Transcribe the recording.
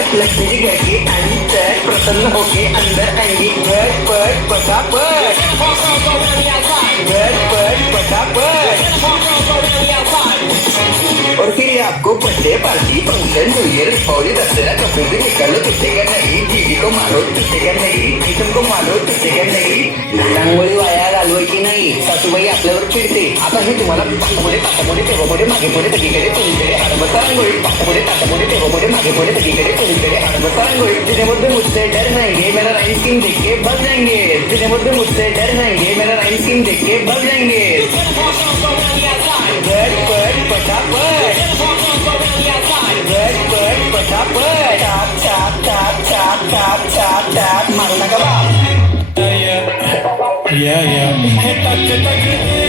तर लक्ष्मी जी घर की आणि तर प्रसन्न होके अंदर आएंगी घर पर पटापट घर पर पटापट और फिर ये आपको birthday party function new year Deepawali Dussehra कपड़े भी निकालो टूटेगा नहीं दीदी को मारो टूटेगा नहीं किशन को मारो टूटेगा नहीं रांगोळी वाया घालवायची नाही सासूबाई आपल्यावर चिडते आता हे तुम्हाला पाठापुढे ताटापुढे तेव्हापुढे मागे पुढे सगळीकडे कोणीकडे हरबसा रांगोळी पाठापुढे ताटापुढे तेव्हापुढे मागे पुढे सगळीकडे कोणीकडे हरबसा रांगोळी जिन्हें मुझसे डर जाएंगे मेरा राइम स्कीम देख के भाग जाएंगे जिन्हें मुझसे डर जाएंगे मेरा राइम स्कीम देख के भाग जाएंगे घर पर पटापट घर पर पटापट चाप चाप चाप चाप चाप चाप मारू नका बा Yeah, yeah.